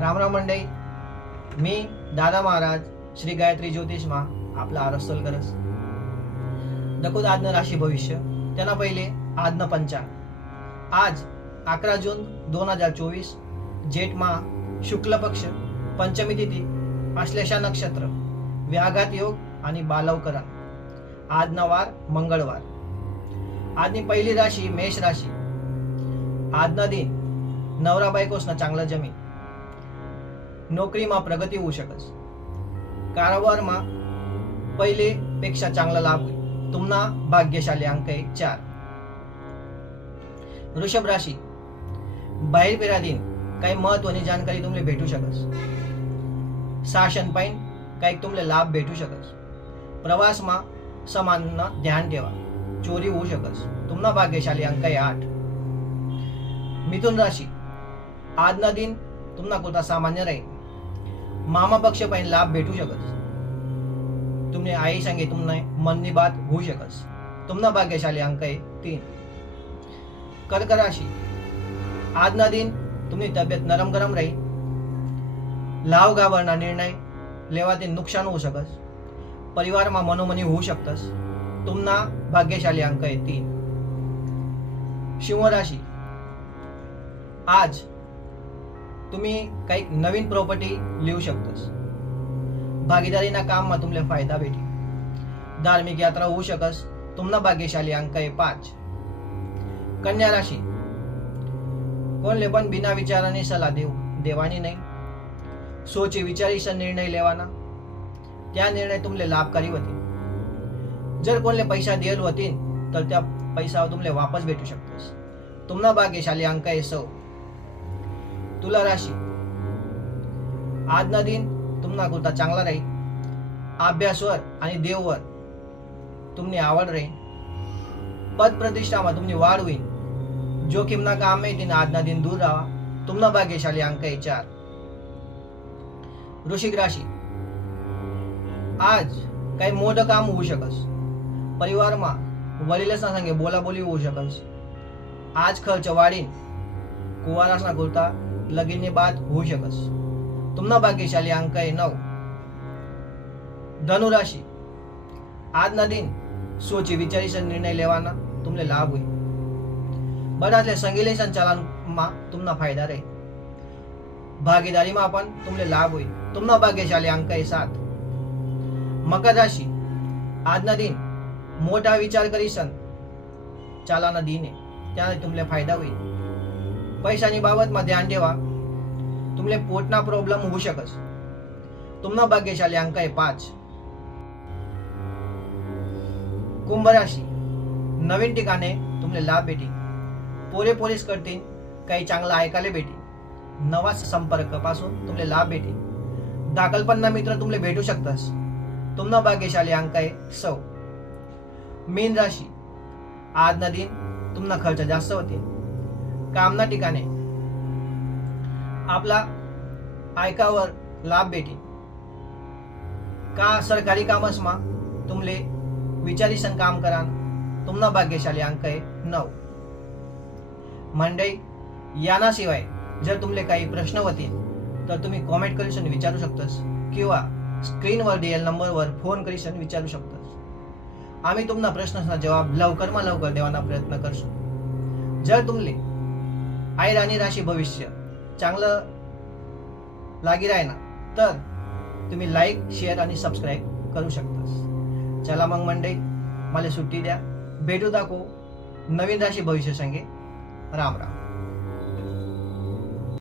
रामराम मंडळी, मी दादा महाराज श्री गायत्री ज्योतिषमा आपला आरसल करस. दखोद आजनं राशी भविष्य त्यांना पहिले आजनं पंचांग. आज 11 जून 2024, जेठ माह, शुक्ल पक्ष, पंचमी तिथी, आश्लेषा नक्षत्र, व्याघात योग आणि बालवकरण. आज वार मंगळवार. आजनी पहिली राशी मेष राशी. आजनं दिन नवरा बायकोसनं चांगलं जमीन. नोकरीमा प्रगती होऊ शकस. कारोबारमा पहिले पेक्षा चांगला लाभ होईल. तुम्हाला भाग्यशाली अंक आहे 4. वृषभ राशी. बाहेर फिरा दिन काही महत्वाची जानकारी तुम्हाला भेटू शकस. शासन पाईन काही तुम्हाला लाभ भेटू शकस. प्रवासमा समानना ध्यान ठेवा. चोरी होऊ शकस. तुम्हाला भाग्यशाली अंक आहे 8. मिथुन राशी. आजना दिन तुम्हाला कोणता सामान्य राहील. मामा पक्ष पाईन लाभ भेटू शकस. तुमने आई संगे तुमने मननी बात होऊ शकस. तुम्हाला भाग्यशाली अंक आहे 3. कर्क राशी. आजना दिन तुमची तब्येत नरम गरम राहील. लाव गाभरना निर्णय लेवाते नुकसान होऊ शकस. परिवारमा मनोमनी होऊ शकतस. तुम्हाला भाग्यशाली अंक आहे 3. सिंह राशी. आज तुम्ही काही नवीन प्रॉपर्टी लिहू शकतस. भागीदारीना काममा तुम्हाला फायदा भेटी. धार्मिक यात्रा होऊ शकस. तुम्हाला भाग्यशाली अंक आहे 5. कन्या राशी. कोणले पण बिना विचाराने सल्ला देवानी नाही. सोची विचारीचा निर्णय लेवाना. त्या निर्णय तुमले लाभकारी होतील. जर कोणले पैसा देल होतील तर त्या पैसा तुम्हाला वापस भेटू शकतस. तुम्हाला भाग्यशाली अंक आहे 6. तुला राशी. आजना दिन तुम्हाला कोणता चांगला राहील. अभ्यासवर आणि देववर तुमनी आवड राहील. पद प्रतिष्ठामा तुमची वाढ होईल. जोखीमना काम आहे तिने आजना दिन दूर राहा. तुम्हाला भाग्यशाली अंक आहे 4. वृश्चिक राशी. आज काही मोठं काम होऊ शकस. परिवारमा वडिलांना संगे बोलाबोली होऊ शकस. आज खर्च वाढीन. कुवारासना करता लगीननी बात होऊ शकस. तुम्हाला भाग्यशाली अंक आहे 9. धनु राशी. आजना दिन सोची विचारीचा निर्णय लेवाना तुम्हाला लाभ होईल. बराचले संगीले संचालनमा तुम्हाला फायदा राहील. भागीदारीमा पण तुम्हाला लाभ होईल. तुम्हाला भाग्यशाली अंक आहे 7. मकर राशी. आजना दिन मोठा विचार करीसन चालाना दिन आहे. त्याने तुम्हाला फायदा होईल. पैशानी बाबतमा ध्यान ठेवा. तुमले पोटना प्रॉब्लेम होऊ शकस. तुम्हाला भाग्यशाली अंक आहे 5. कुंभ राशी. नवीन ठिकाणे तुम्हाला लाभ भेटी. पोरे पोलीस करतील काही चांगलं ऐकायला भेटी. नवा संपर्क पासून तुम्हाला लाभ भेटी. दाखलपन्ना मित्र तुम्हाला भेटू शकतस. तुम्हाला भाग्यशाली अंक आहे 6. मीन राशी. आजना दिन तुम्हाला खर्च जास्त होते. कामना ठिकाणे आपला ऐकावर लाभ भेटी. का सरकारी कामसमा तुमले विचारीसन काम करा. तुम्हाला भाग्यशाली अंक आहे 9. मंडळी, यानाशिवाय जर तुमले काही प्रश्न होतील तर तुम्ही कॉमेंट करीसन विचारू शकतस किंवा स्क्रीनवर दिलेल्या नंबरवर फोन करीसन विचारू शकतस. आम्ही तुमना प्रश्नांचा जवाब लवकर देवाना प्रयत्न करसू. जर तुमले आई राणी राशी भविष्य चांगलं लागी राहीना तर तुम्ही लाईक, शेअर आणि सबस्क्राईब करू शकता. चला मग मंडळी, मला सुट्टी द्या. भेटू दाखवू नवीन राशी भविष्य संगे. राम राम.